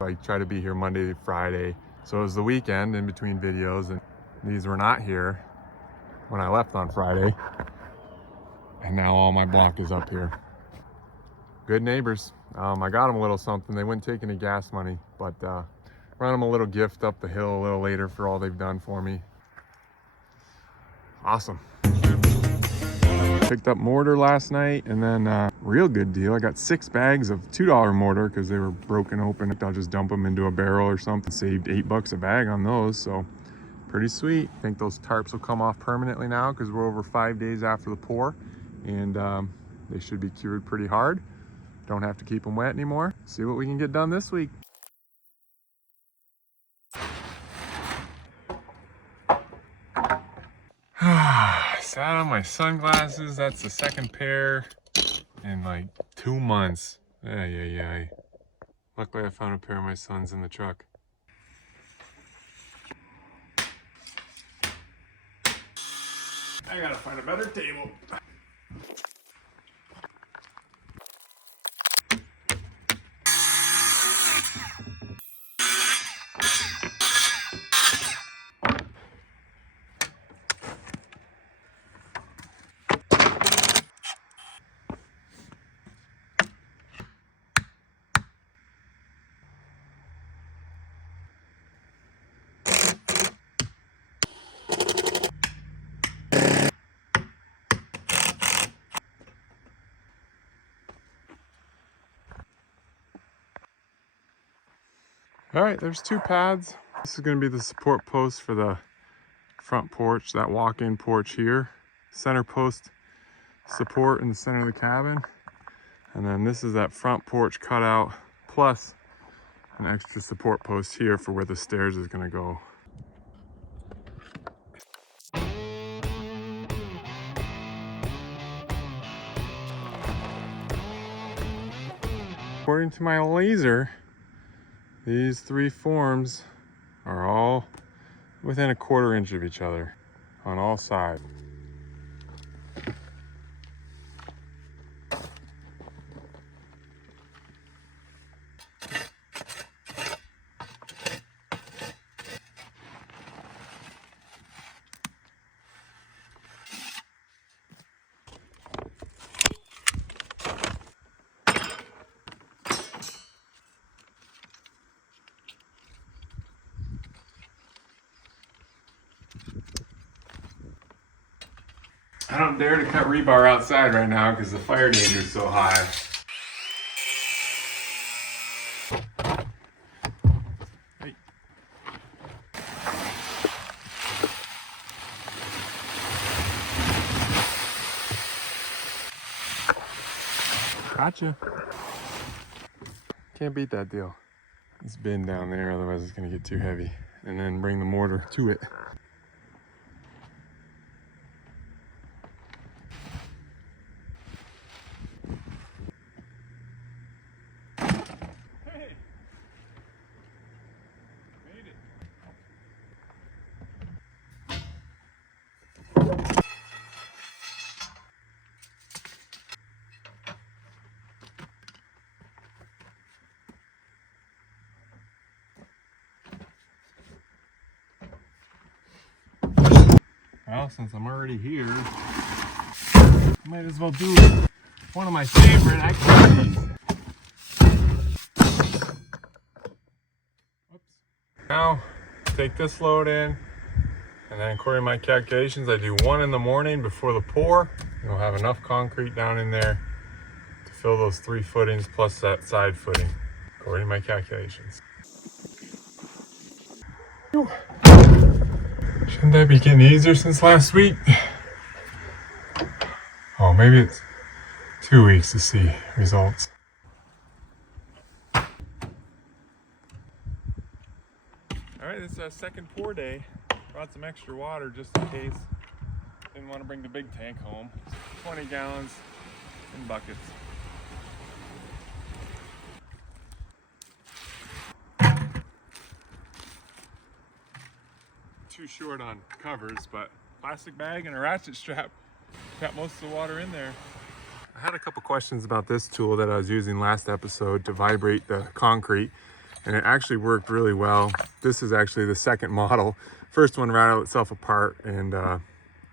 I try to be here Monday to Friday. So it was the weekend in between videos, and these were not here when I left on Friday. And now all my block is up here. Good neighbors. I got them a little something. They wouldn't take any gas money, but run them a little gift up the hill a little later for all they've done for me. Awesome. Picked up mortar last night, and then real good deal. I got 6 bags of $2 mortar because they were broken open. I'll just dump them into a barrel or something. Saved $8 a bag on those, so pretty sweet. I think those tarps will come off permanently now because we're over 5 days after the pour, and they should be cured pretty hard. Don't have to keep them wet anymore. See what we can get done this week. Sat on my sunglasses. That's the second pair in like 2 months. Ay. Luckily I found a pair of my sons in the truck. I gotta find a better table. All right, there's 2 pads. This is gonna be the support post for the front porch, that walk-in porch here. Center post support in the center of the cabin. And then this is that front porch cutout, plus an extra support post here for where the stairs is gonna go. According to my laser, these 3 forms are all within a 1/4 inch of each other on all sides. I don't dare to cut rebar outside right now because the fire danger is so high. Hey. Gotcha. Can't beat that deal. This bin down there, otherwise it's gonna get too heavy. And then bring the mortar to it. Well, since I'm already here, I might as well do one of my favorite activities. Oops. Now, take this load in, and then according to my calculations, I do 1 in the morning before the pour. You'll have enough concrete down in there to fill those 3 footings plus that side footing, according to my calculations. Whew. Shouldn't that be getting easier since last week? Oh, maybe it's 2 weeks to see results. All right, this is our second pour day. Brought some extra water just in case. Didn't want to bring the big tank home. 20 gallons in buckets. Too short on covers, but plastic bag and a ratchet strap got most of the water in there. I had a couple questions about this tool that I was using last episode to vibrate the concrete. and it actually worked really well. This is actually the second model. First one rattled itself apart, and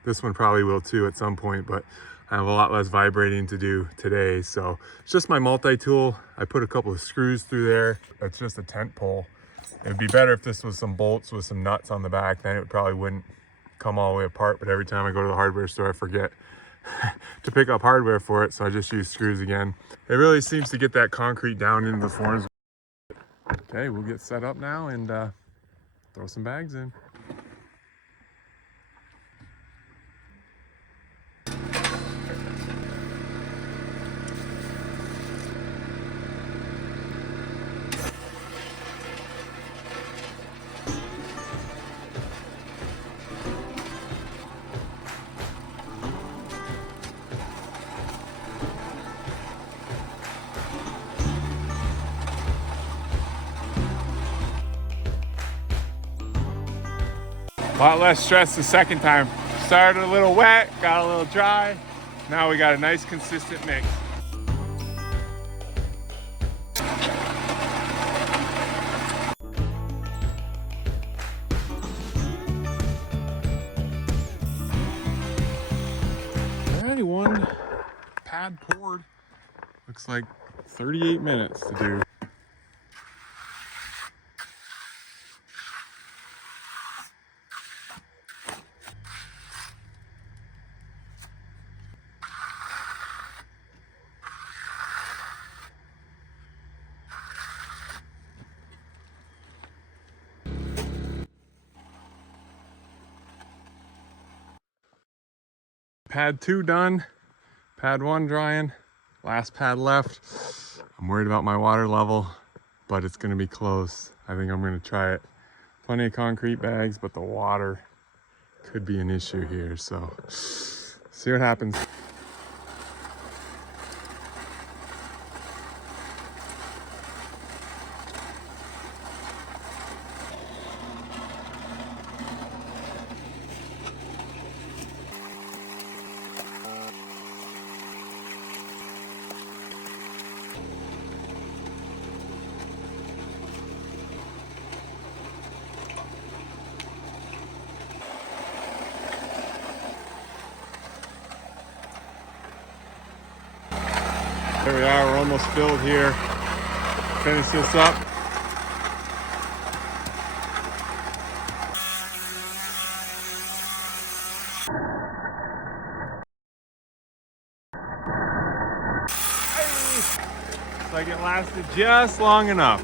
this one probably will too at some point, but I have a lot less vibrating to do today. So it's just my multi-tool. I put a couple of screws through there. It's just a tent pole. It would be better if this was some bolts with some nuts on the back, then it probably wouldn't come all the way apart. But every time I go to the hardware store, I forget to pick up hardware for it, so I just use screws again. It really seems to get that concrete down into the forms. Okay, we'll get set up now and throw some bags in. A lot less stress the second time. Started a little wet, got a little dry. Now we got a nice consistent mix. Alrighty, one pad poured. Looks like 38 minutes to do. Pad 2 done, pad 1 drying, last pad left. I'm worried about my water level, but it's gonna be close. I think I'm gonna try it. Plenty of concrete bags, but the water could be an issue here, so see what happens. There we are, we're almost filled here. Finish this up. Looks like it lasted just long enough.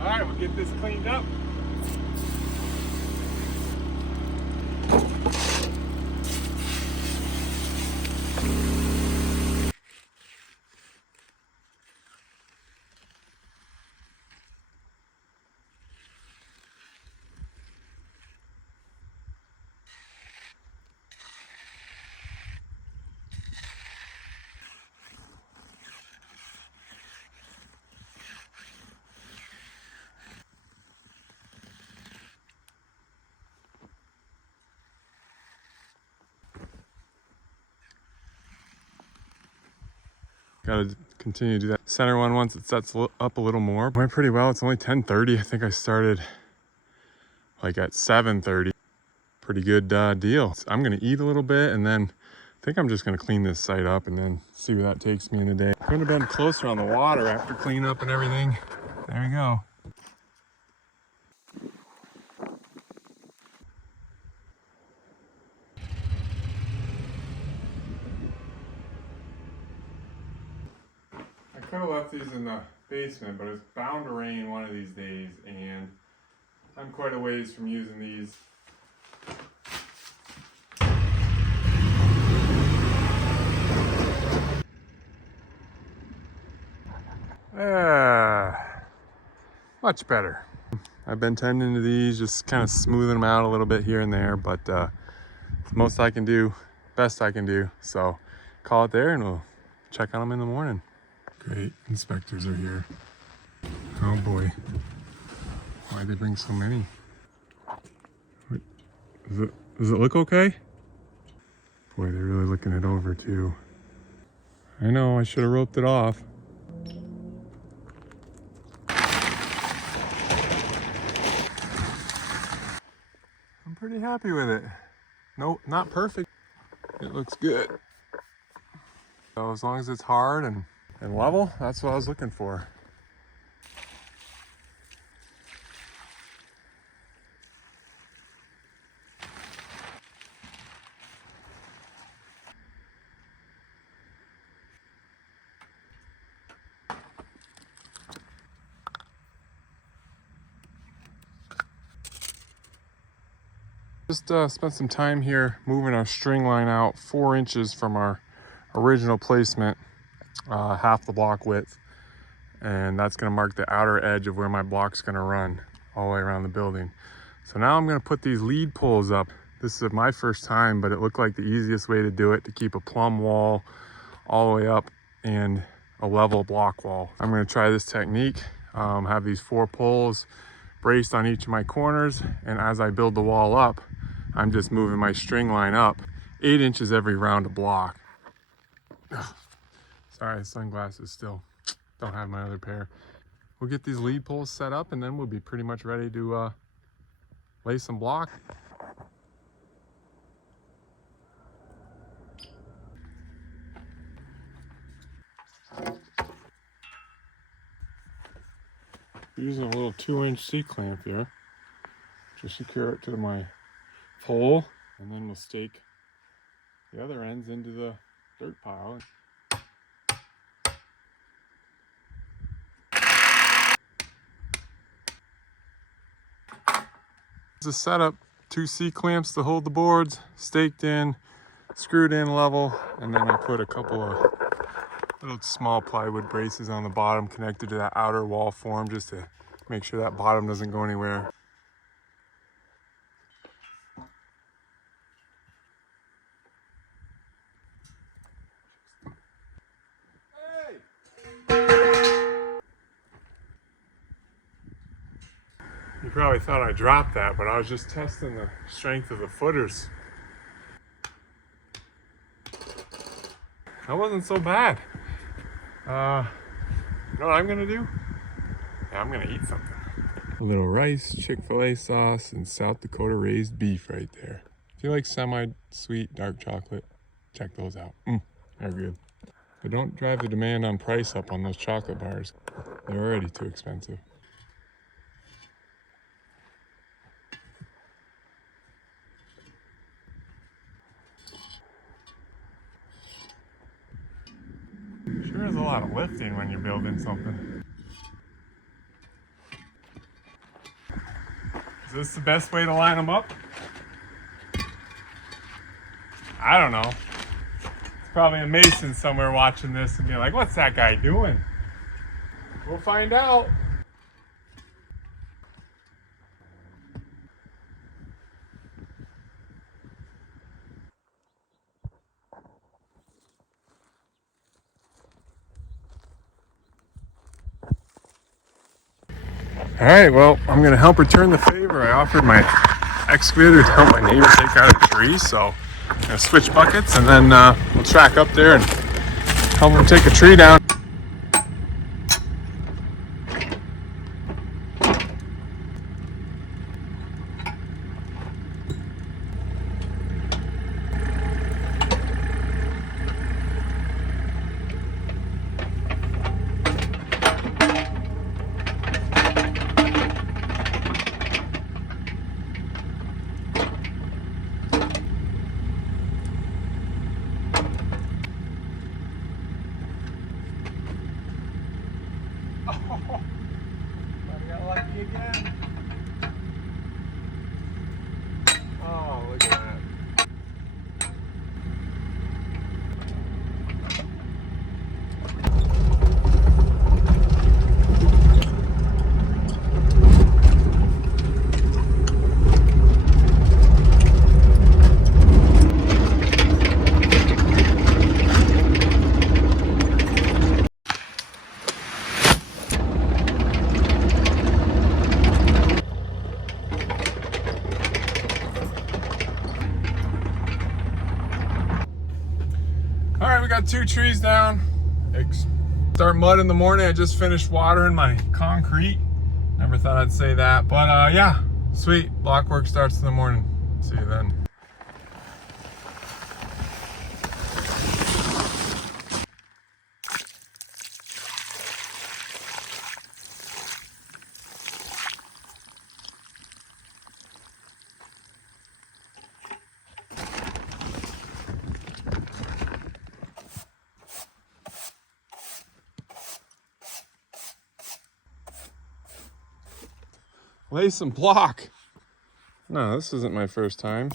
All right, we'll get this cleaned up. Gotta continue to do that center one once it sets up a little more. Went pretty well. It's only 10:30. I think I started like at 7:30. Pretty good deal. I'm gonna eat a little bit and then I think I'm just gonna clean this site up and then see where that takes me in the day. Couldn't have been closer on the water after cleanup and everything. There we go. I could have left these in the basement, but it's bound to rain one of these days, and I'm quite a ways from using these. Much better. I've been tending to these, just kind of smoothing them out a little bit here and there, but it's the most I can do, best I can do. So call it there and we'll check on them in the morning. Great, inspectors are here. Oh boy, why'd they bring so many? Wait, does it look okay? Boy, they're really looking it over too. I know, I should have roped it off. I'm pretty happy with it. No, not perfect. It looks good. So as long as it's hard and level, that's what I was looking for. Just spent some time here moving our string line out 4 inches from our original placement, half the block width. And that's gonna mark the outer edge of where my block's gonna run all the way around the building. So now I'm gonna put these lead poles up. This is my first time, but it looked like the easiest way to do it, to keep a plumb wall all the way up and a level block wall. I'm gonna try this technique, have these 4 poles braced on each of my corners, and as I build the wall up, I'm just moving my string line up 8 inches every round of block. Ugh. Sorry, sunglasses still. Don't have my other pair. We'll get these lead poles set up and then we'll be pretty much ready to lay some block. Using a little 2-inch C-clamp here to secure it to my pole, and then we'll stake the other ends into the dirt pile. The setup, 2 C-clamps to hold the boards, staked in, screwed in level, and then I put a couple of little small plywood braces on the bottom connected to that outer wall form, just to make sure that bottom doesn't go anywhere. You probably thought I dropped that, but I was just testing the strength of the footers. That wasn't so bad. You know what I'm gonna do? Yeah, I'm gonna eat something. A little rice, Chick-fil-A sauce, and South Dakota raised beef right there. If you like semi-sweet dark chocolate, check those out. They're good. But don't drive the demand on price up on those chocolate bars. They're already too expensive. Sure is a lot of lifting when you're building something. Is this the best way to line them up? I don't know. It's probably a mason somewhere watching this and being like, what's that guy doing? We'll find out. All right, well, I'm gonna help return the favor. I offered my excavator to help my neighbor take out a tree, so I'm gonna switch buckets and then we'll track up there and help him take a tree down. I got lucky again. Oh, look at that. got 2 trees down. Start mud in the morning. I just finished watering my concrete. Never thought I'd say that, but yeah, sweet. Block work starts in the morning. See you then. Lay some block. No, this isn't my first time.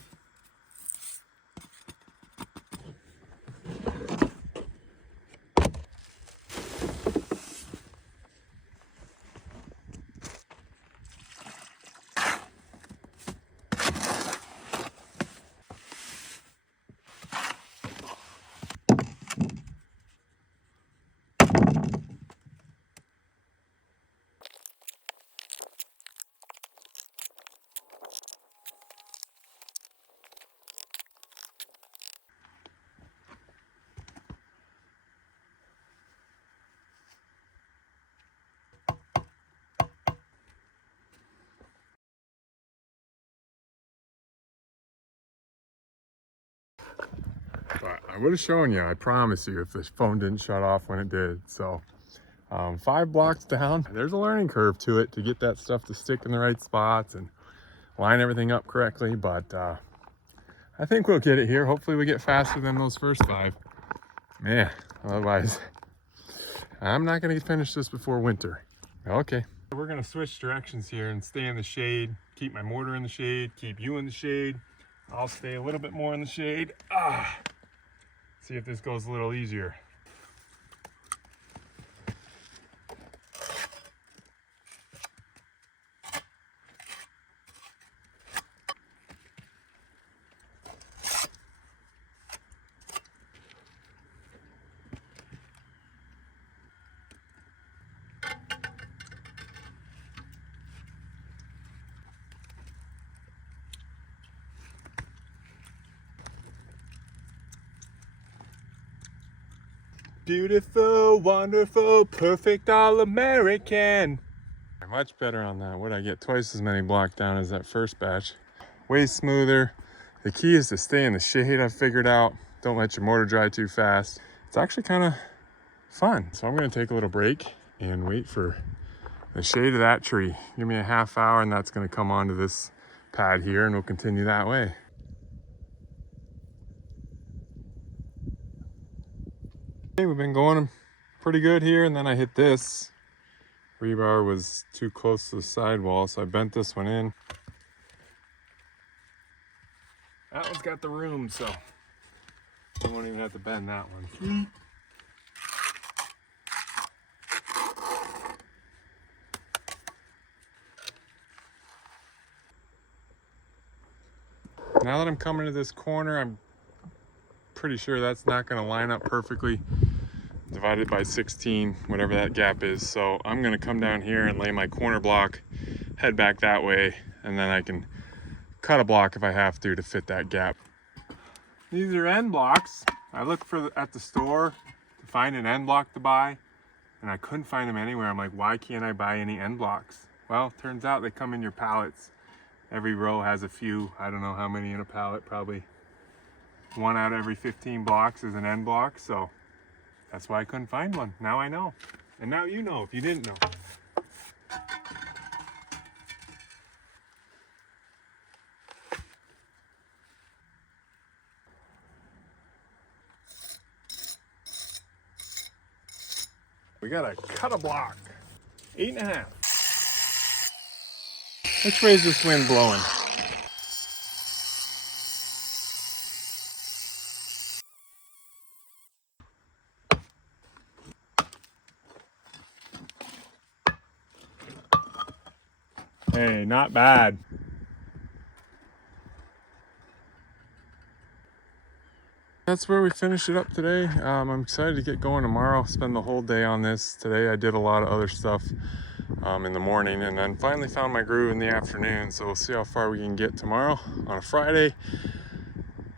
But I would have shown you, I promise you, if the phone didn't shut off when it did. So 5 blocks down, there's a learning curve to it to get that stuff to stick in the right spots and line everything up correctly. But I think we'll get it here. Hopefully we get faster than those first 5. Man, otherwise I'm not going to finish this before winter. Okay. We're going to switch directions here and stay in the shade. Keep my mortar in the shade. Keep you in the shade. I'll stay a little bit more in the shade. See if this goes a little easier. Beautiful, wonderful, perfect, all-American. Much better on that. What I get twice as many block down as that first batch. Way smoother. The key is to stay in the shade, I've figured out. Don't let your mortar dry too fast. It's actually kind of fun. So I'm gonna take a little break and wait for the shade of that tree. Give me a half hour and that's gonna come onto this pad here and we'll continue that way. Okay, we've been going pretty good here, and then I hit this. Rebar was too close to the sidewall, so I bent this one in. That one's got the room, so I won't even have to bend that one. Now that I'm coming to this corner, I'm pretty sure that's not going to line up perfectly. Divided by 16, whatever that gap is. So I'm going to come down here and lay my corner block, head back that way, and then I can cut a block if I have to fit that gap. These are end blocks. I looked at the store to find an end block to buy, and I couldn't find them anywhere. I'm like, why can't I buy any end blocks? Well, turns out they come in your pallets. Every row has a few. I don't know how many in a pallet, probably 1 out of every 15 blocks is an end block, so that's why I couldn't find one. Now I know. And now you know if you didn't know. We gotta cut a block. 8.5. Which way is this wind blowing? Hey, not bad. That's where we finish it up today. I'm excited to get going tomorrow. Spend the whole day on this. Today I did a lot of other stuff in the morning and then finally found my groove in the afternoon. So we'll see how far we can get tomorrow on a Friday.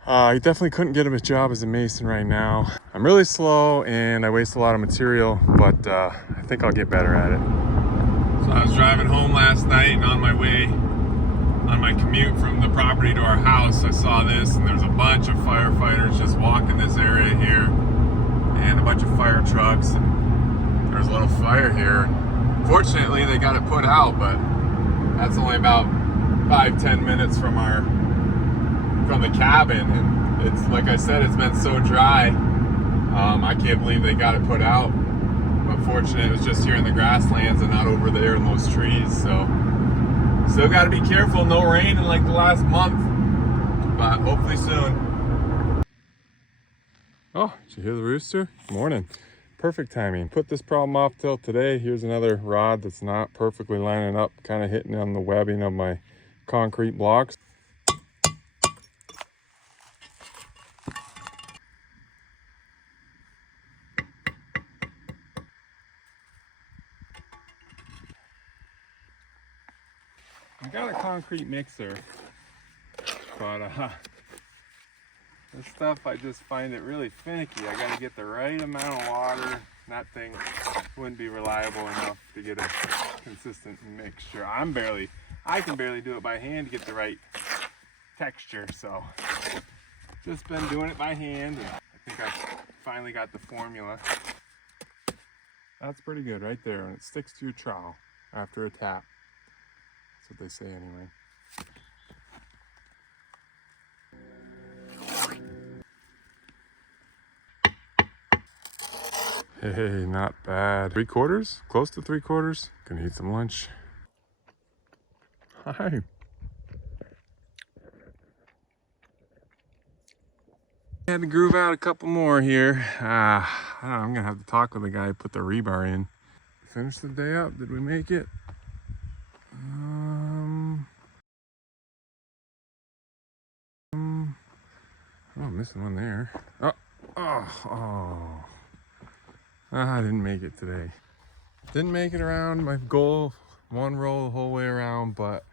I definitely couldn't get him a job as a mason right now. I'm really slow and I waste a lot of material, but I think I'll get better at it. So I was driving home last night, and on my way, on my commute from the property to our house, I saw this, and there's a bunch of firefighters just walking this area here, and a bunch of fire trucks, and there's a little fire here. Fortunately, they got it put out, but that's only about 5-10 minutes from the cabin, and it's like I said, it's been so dry. I can't believe they got it put out. But fortunate, it was just here in the grasslands and not over there in those trees. So still got to be careful. No rain in like the last month, but hopefully soon. Oh, did you hear the rooster? Morning. Perfect timing. Put this problem off till today. Here's another rod that's not perfectly lining up, kind of hitting on the webbing of my concrete blocks. I got a concrete mixer, but this stuff, I just find it really finicky. I gotta get the right amount of water. That thing wouldn't be reliable enough to get a consistent mixture. I can barely do it by hand to get the right texture, so just been doing it by hand, and I think I finally got the formula. That's pretty good right there, and it sticks to your trowel after a tap. That's what they say anyway. Hey, not bad. 3/4? Close to 3/4. Gonna eat some lunch. Hi. Had to groove out a couple more here. I don't know, I'm gonna have to talk with the guy who put the rebar in. Finish the day up. Did we make it? Oh, I'm missing one there. Oh. I didn't make it today. Didn't make it around my goal, one roll the whole way around, but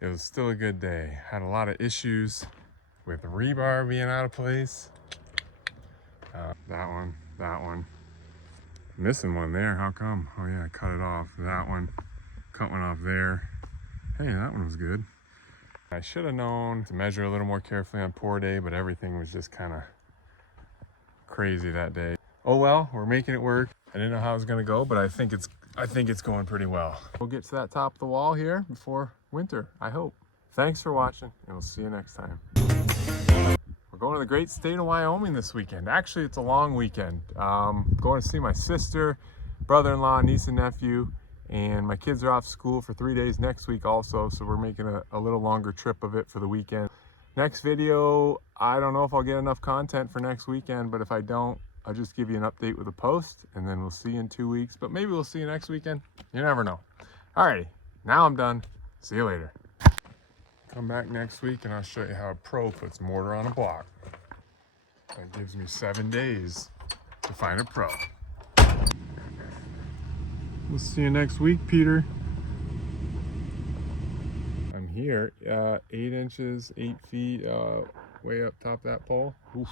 it was still a good day. Had a lot of issues with the rebar being out of place. That one. Missing one there, how come? Oh yeah, I cut it off. That one, cut one off there. Hey, that one was good. I should have known to measure a little more carefully on pour day, but everything was just kind of crazy that day. Oh well, we're making it work. I didn't know how it was gonna go, but I think it's going pretty well. We'll get to that top of the wall here before winter, I hope. Thanks for watching, and we'll see you next time. We're going to the great state of Wyoming this weekend. Actually, it's a long weekend. Going to see my sister, brother-in-law, niece and nephew, and my kids are off school for 3 days next week also, so we're making a little longer trip of it for the weekend. Next video, I don't know if I'll get enough content for next weekend, but if I don't, I'll just give you an update with a post, and then we'll see you in 2 weeks, but maybe we'll see you next weekend. You never know. Alrighty, now I'm done. See you later. Come back next week and I'll show you how a pro puts mortar on a block. That gives me 7 days to find a pro. We'll see you next week, Peter. I'm here, 8 inches, 8 feet, way up top of that pole. Oof.